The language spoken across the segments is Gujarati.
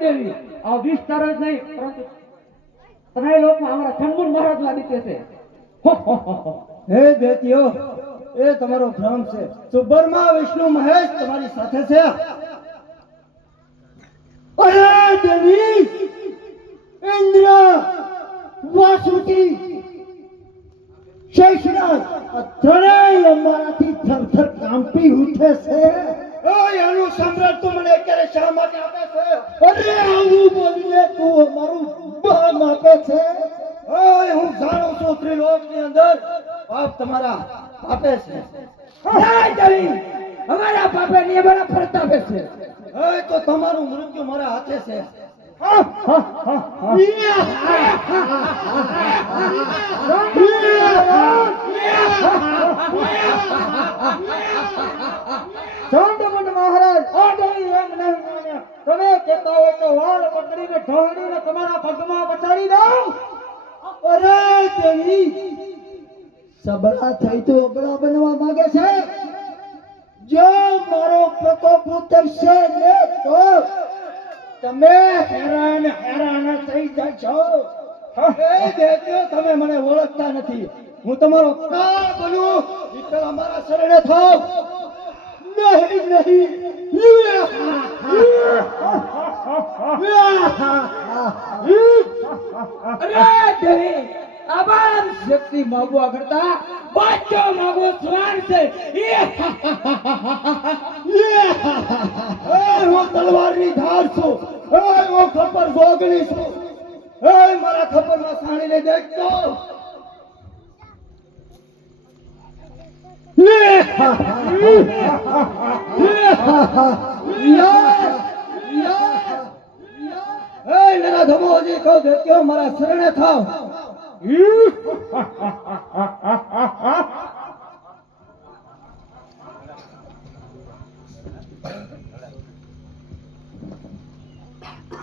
દેવી આ વિસ્તાર જ નહીં પરંતુ તમે લોકો અમારા ચંદુર મહારાજ ના દીતે છે. હે દેતીઓ, એ તમારો ભ્રમ છે. સુબ્રમા વિષ્ણુ મહેશ તમારી સાથે છે. અરે દેવી, ઇન્દ્ર, વાસુકી, શેષનાગ ત્રણેય અમારાથી થરથર કાંપી ઉઠે છે. ઓય આનું સમ્રાટ તું મને ક્યારે શા માટે આપે છે? અરે આવું બોલીને તું અમારું બામ આપે છે. ઓય હું જાણું છું ત્રિલોકની અંદર પાપ તમારા પાપે છે. અમારા પાપે ને અમારા પ્રતાપે છે. ઓય તો તમારું મૃત્યુ મારા હાથે છે. ચાંદમુંડ મહારાજ આ દેવી એમ નહીં માન્યા. તમે કહેતા હોય તો વાળ પકડીને ઢોળીને તમારા પગમાં પછાડી દઉં. અરે દેવી, સબળા થઈ તો અબળા બનવા માંગે છે. જો મારો પ્રકોપ ઉતરશે ને તો તમે હેરાન થઈ જશો. હે દેજો, તમે મને ઓળખતા નથી. હું તમારો કા બનું એ પેલા મારા શરણે થાવ. નહીં અરે દેવી આબાન શક્તિ માગવા કરતા બાચો માગવો સ્વાન છે. હું તલવારની ધાર છું. હું ખબર ગોગલી છું. મારા ખબરમાં સાણીને દેખતો. ધમોજી કહું દેખ્યો મારા શરણે થાવ.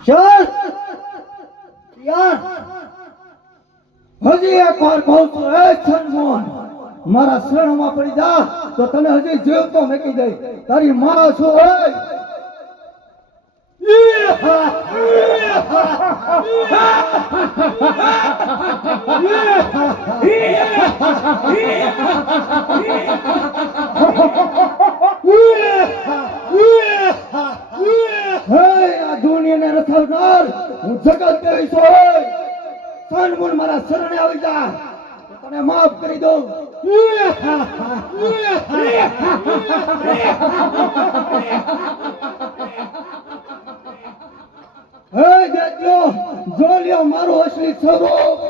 ચાલ યાર, હજી એક વાર કહું છું. એ છનમોહન, મારા શરણમાં પડી જા તો તને હજી જીવતો મૂકી દઈ. તારી માં છું. આ દુનિયાને રથવનાર હું જગત દેવી છું. છનમોહન, મારા શરણે આવી જા તો તને માફ કરી દઉં. હે દેજો, જો લ્યો મારું અસલી સ્વરૂપ.